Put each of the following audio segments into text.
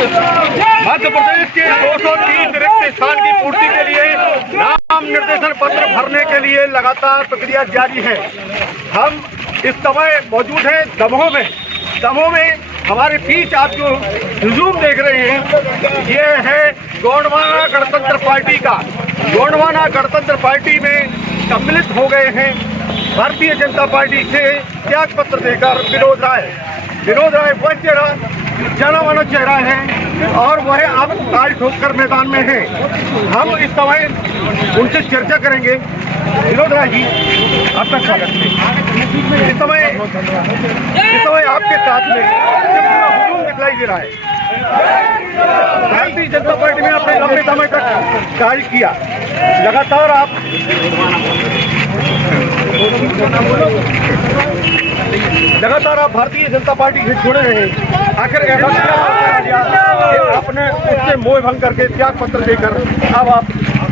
मध्य प्रदेश के 203 रिक्त स्थान की पूर्ति के लिए नाम निर्देशन पत्र भरने के लिए लगातार प्रक्रिया जारी है। हम इस समय मौजूद हैं दमोह में। दमोह में हमारे बीच आप जो हुजूम देख रहे हैं, ये है गोंडवाना गणतंत्र पार्टी का। गोंडवाना गणतंत्र पार्टी में सम्मिलित हो गए हैं भारतीय जनता पार्टी से त्याग पत्र देकर विनोद राय वह चेहरा जाना माना चेहरा है और वह अब ताल ठोककर मैदान में है। हम इस समय उनसे चर्चा करेंगे। विनोद राय जी, आपका स्वागत है। इस समय आपके साथ में हुजूम दिखलाई दे रहा है। भारतीय जनता पार्टी में आपने लंबे समय तक कार्य किया, लगातार आप भारतीय जनता पार्टी से जुड़े रहे। आखिर ऐसा आपने उससे मोह भंग करके त्याग पत्र देकर अब आप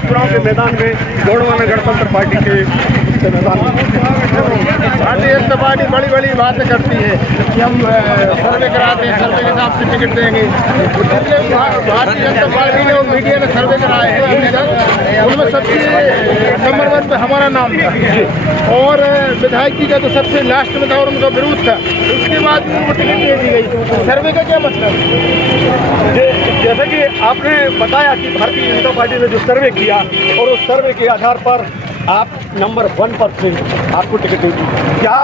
चुनाव के मैदान में गोंडवाना गणतंत्र पार्टी के मैदान में। भारतीय जनता पार्टी बड़ी बड़ी बातें करती है कि हम सर्वे कराते हैं, सर्वे के हिसाब से टिकट देंगे। जितने भारतीय जनता पार्टी ने मीडिया ने सर्वे कराए हैं उनमें सबसे नंबर 1 पे हमारा नाम था और विधायक जी का तो सबसे लास्ट में था और उनका विरोध था। उसके बाद उनको टिकट दे दी गई। सर्वे का क्या मतलब? जैसे कि आपने बताया कि भारतीय जनता पार्टी ने जो सर्वे किया और उस सर्वे के आधार पर आप नंबर 1 पर से आपको टिकट दे दी। क्या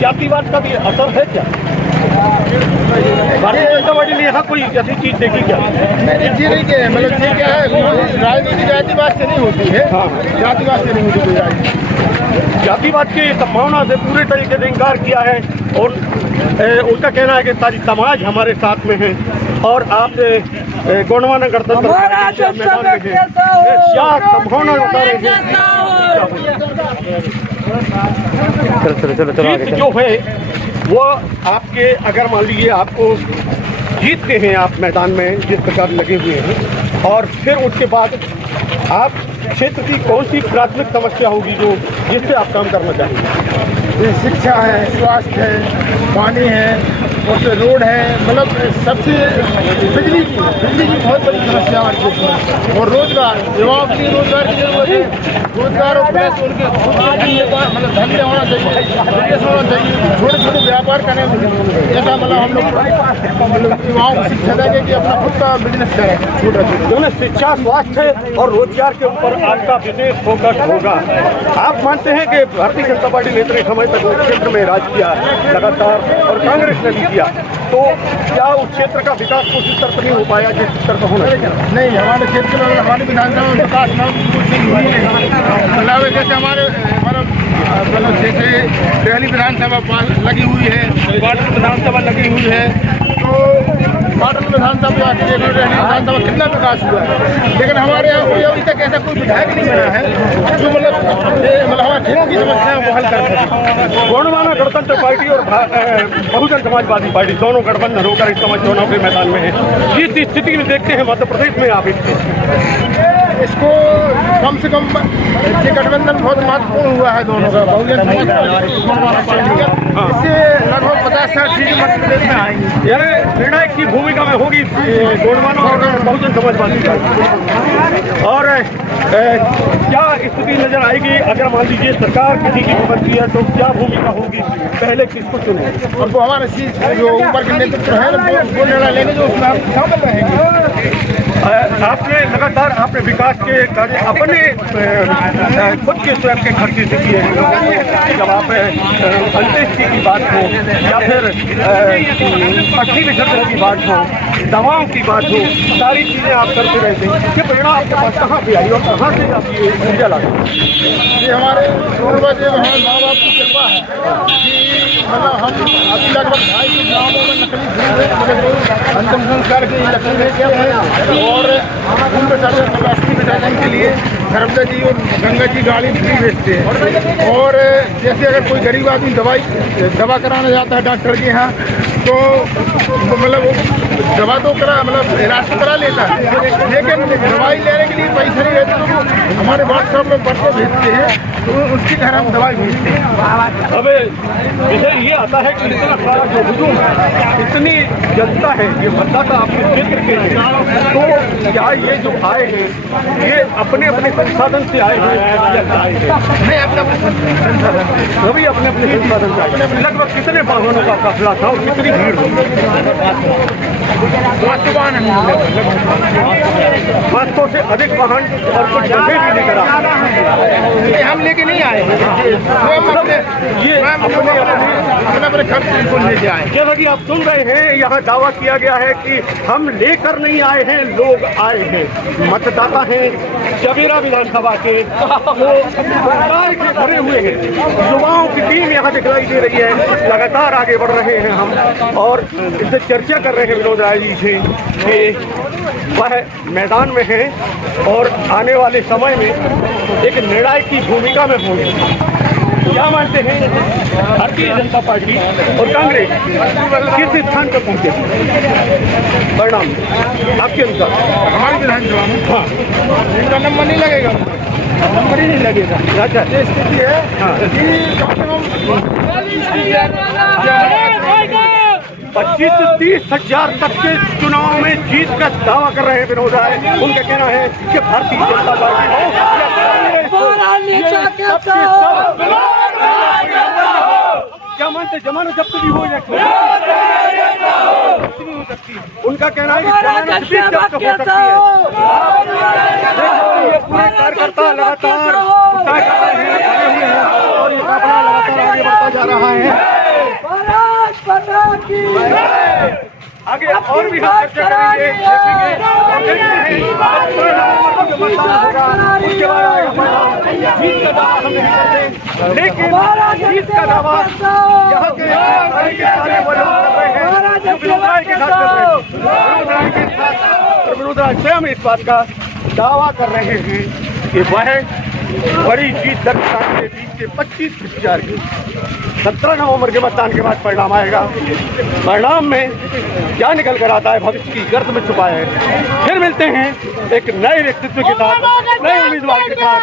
जातिवाद का भी असर है क्या? भारतीय जनता पार्टी ने यहाँ कोई ऐसी चीज देखी क्या? जी नहीं क्या है, मतलब ये क्या है, राजनीति जातिवाद से नहीं होती है। हाँ, जातिवाद से नहीं होती कोई राजनीति। जातिवाद की संभावना से पूरे तरीके से इनकार किया है और उनका कहना है कि सारी समाज हमारे साथ में है और आप गोंडवाना गणतंत्र पार्टी के मैदान में हैं। क्या संभावना बता रहे हैं? जीत जो है वो आपके, अगर मान लीजिए आपको जीतते हैं आप मैदान में जिस प्रकार लगे हुए हैं, और फिर उसके बाद आप क्षेत्र की कौन सी प्राथमिक समस्या होगी जो जिससे आप काम करना चाहेंगे? शिक्षा है, स्वास्थ्य है, पानी है और फिर रोड है, मतलब सबसे बिजली की बहुत बड़ी समस्या है। और रोजगार, युवाओं के लिए रोजगार की जरूरत है। रोजगार और प्लस उनके मतलब धंधे होना चाहिए, बिजनेस होना चाहिए, छोटे छोटे व्यापार करने में ऐसा मतलब हम लोग युवाओं को शिक्षा देंगे कि अपना खुद का बिजनेस करें छोटा छोटा। शिक्षा, स्वास्थ्य और रोजगार के ऊपर आपका विशेष फोकस होगा। आप मानते हैं कि भारतीय जनता पार्टी ने इतने समय तक उस क्षेत्र में राज किया लगातार और कांग्रेस ने भी किया, तो क्या उस क्षेत्र का विकास उस स्तर पर नहीं हो पाया जिस स्तर पर होना चाहिए? नहीं, हमारे क्षेत्र में हमारी विधानसभा में विकास मतलब जैसे हमारे मतलब जैसे पहली विधानसभा लगी हुई है, पाटन विधानसभा लगी हुई है, तो पाटन विधानसभा विधानसभा कितना विकास हुआ है, लेकिन हमारे यहाँ कोई अभी तक ऐसा कोई विधायक नहीं बना है जो मतलब हमारे क्षेत्र की समस्याओं को हल कर सके। गोंडवाना गणतंत्र पार्टी और बहुजन समाजवादी पार्टी दोनों गठबंधन होकर इस समय चुनाव के मैदान में है। इस स्थिति में देखते हैं मध्य प्रदेश में आप इसको कम से कम ये गठबंधन बहुत महत्वपूर्ण हुआ है दोनों का, बहुजन समाजवादी पार्टी का। इससे लगभग 50-60 सीटें मध्य प्रदेश में आएंगी। यानी निर्णायक की भूमिका में होगी गोंडवाना और बहुजन समाजवादी पार्टी। और क्या स्थिति नजर आएगी अगर मान लीजिए सरकार किसी की बनती है तो क्या भूमिका होगी? पहले किसको चुने? और वो हमारे जो ऊपर के नेतृत्व है वो निर्णय लेंगे जो उसमें हम शामिल रहेंगे। आपने लगातार आपने विकास के कार्य अपने खुद के स्वयं के खर्चे से किए हैं। जब आप अंत्येष्टि की बात हो या फिर अस्थि विसर्जन की बात हो, दवाओं की बात हो, सारी चीज़ें आप करते रहते हैं। ये प्रेरणा आपके पास कहाँ से आई और कहाँ से आप ये ऊर्जा लाते? ये हमारे पूर्वज हमारे माँ बाप की कृपा है कि मतलब हम अभी लगभग 250 गाँवों में नकली अंतिम संस्कार के लक्ष्य लेके हैं और अस्थि विसर्जन के लिए नर्मदा जी और गंगा जी गाड़ी फ्री बेचते हैं। और जैसे अगर कोई गरीब आदमी दवा कराना जाता है डॉक्टर के यहाँ तो मतलब वो दवा तो मतलब इलाज तो करा लेता है, लेकिन दवाई लेने के लिए पैसे नहीं रहते, तो वो हमारे व्हाट्सएप में पर्चे भेजते हैं, तो उसके घर हम दवाई भेजते हैं। अब विषय ये आता है कि इतना सारा जो हुजूम है, इतनी जनता है, ये मतदाता आपके जिक्र के हैं, तो क्या ये जो आए हैं ये अपने अपने संसाधन से आए हैं या आए हैं? नहीं, अपना संसाधन सभी अपने अपने संसाधन से आए हैं। लगभग कितने वाहनों का काफिला था और कितनी भीड़ हुई? 500 से अधिक वाहन और कुछ जगह भी लेकर आए। हम लेके नहीं आए, ये अपने खर्च बिल्कुल लेके आए। जैसा कि आप सुन रहे हैं, यहाँ दावा किया गया है कि हम लेकर नहीं आए हैं, लोग आए हैं। मतदाता हैं चबेरा विधानसभा के, वो राय के भरे हुए हैं। युवाओं की टीम यहाँ दिखाई दे रही है, लगातार आगे बढ़ रहे हैं हम, और इससे चर्चा कर रहे हैं विनोद राय जी से कि वह मैदान में है और आने वाले समय में एक निर्णायक की भूमिका में होंगे। क्या मानते हैं भारतीय जनता पार्टी और कांग्रेस किस स्थान पर पहुंचे परिणाम आपके अनुसार? हमारी विधानसभा में हाँ, इनका नंबर नहीं लगेगा, नंबर ही नहीं लगेगा। अच्छा, ये स्थिति है कि कम से कम 25 से 30 हजार तक के चुनाव में जीत का दावा कर रहे हैं विनोद राय। उनका कहना है कि भारतीय जनता पार्टी हो या कांग्रेस हो, ये सबके सब क्या मानते, जमानत जब्त भी हो सकती है। उनका कहना है कि जमानत भी जब्त हो सकती है। ये पूरे कार्यकर्ता लगातार उठाए कर रहे हैं, खड़े हुए हैं, और ये काफिला लगातार आगे बढ़ता जा रहा है। आगे और भी हम चर्चा करेंगे, देखेंगे और देखते हैं जो मतदान होगा उसके बाद आएगा। जीत का दावा हम नहीं करते, लेकिन जीत का दावा यहाँ के सारे वो लोग कर रहे हैं जो विनोद राय के साथ कर रहे हैं। विनोद राय के साथ और विनोद राय स्वयं इस बात का दावा कर रहे हैं कि वह बड़ी जीत दर्ज के बीच से 25,000 की 17 नवंबर के मतदान के बाद परिणाम आएगा। परिणाम में क्या निकल कर आता है भविष्य की गर्त में छुपा है। फिर मिलते हैं एक नए व्यक्तित्व के साथ, नए उम्मीदवार के साथ।